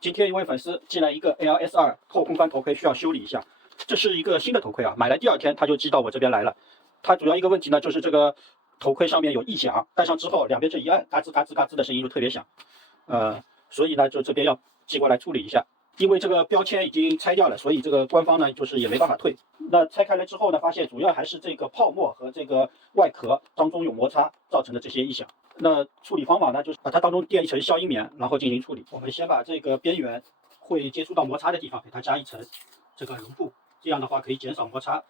今天一位粉丝寄来一个 ALS2后空翻头盔，需要修理一下。这是一个新的头盔啊，买来第2天他就寄到我这边来了。它主要一个问题呢，就是这个头盔上面有异响，戴上之后两边这一按，嘎吱嘎吱嘎吱的声音就特别响。所以呢，就这边要寄过来处理一下。因为这个标签已经拆掉了，所以这个官方呢就是也没办法退。那拆开来之后呢，发现主要还是这个泡沫和这个外壳当中有摩擦造成的这些异响。那处理方法呢，就是把它当中垫一层消音棉，然后进行处理。我们先把这个边缘会接触到摩擦的地方给它加一层这个绒布，这样的话可以减少摩擦。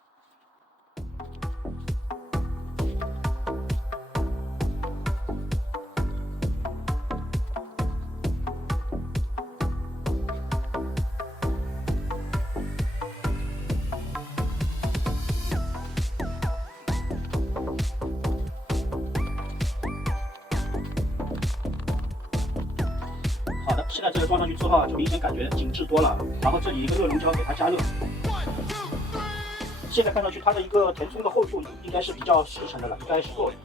好的，现在这个装上去之后啊，就明显感觉紧致多了。然后这里一个热熔胶给它加热。现在看上去它的一个填充的厚度应该是比较实诚的了，应该是够的。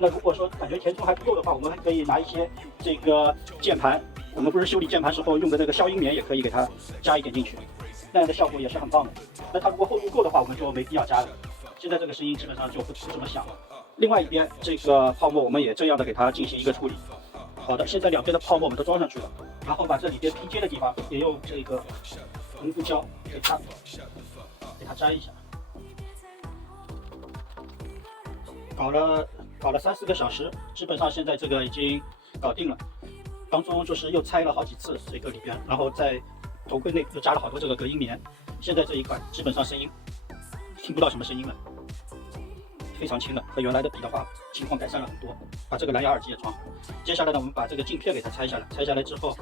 那如果说感觉填充还不够的话，我们还可以拿一些这个键盘，我们不是修理键盘时候用的那个消音棉，也可以给它加一点进去，那样的效果也是很棒的。那它如果厚度够的话，我们就没必要加了。现在这个声音基本上就不这么响了。另外一边这个泡沫我们也这样的给它进行一个处理。好的，现在两边的泡沫我们都装上去了，然后把这里边拼接的地方也用这个绒布胶给它粘一下。搞了3-4个小时，基本上现在这个已经搞定了。当中就是又拆了好几次这个里边，然后在头盔内又加了好多这个隔音棉。现在这一块基本上声音听不到什么声音了，非常轻了，和原来的比的话，情况改善了很多。把这个蓝牙耳机也装好。接下来呢，我们把这个镜片给它拆下来，拆下来之后，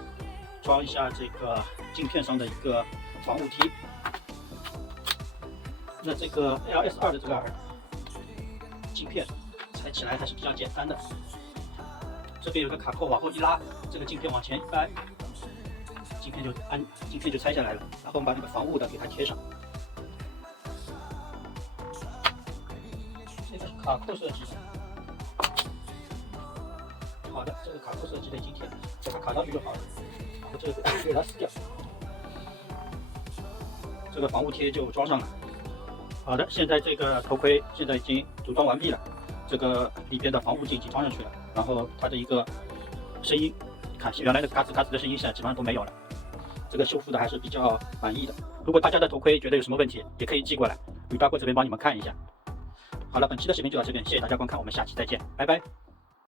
装一下这个镜片上的一个防雾贴。那这个 ALS2的这个镜片拆起来还是比较简单的。这边有个卡扣，往后一拉，这个镜片往前一掰，镜片就拆下来了。然后我们把这个防雾的给它贴上。这个是卡扣设计的。好的，这个卡扣设计的已经贴了，把它卡上去就好了。然后这个给它撕掉，这个防雾贴就装上了。好的，现在这个头盔现在已经组装完毕了，这个里边的防雾镜已经装上去了，然后它的一个声音，看原来的嘎吱嘎吱的声音现在基本上都没有了，这个修复的还是比较满意的。如果大家的头盔觉得有什么问题，也可以寄过来，吕大哥这边帮你们看一下。好了，本期的视频就到这边，谢谢大家观看，我们下期再见，拜拜。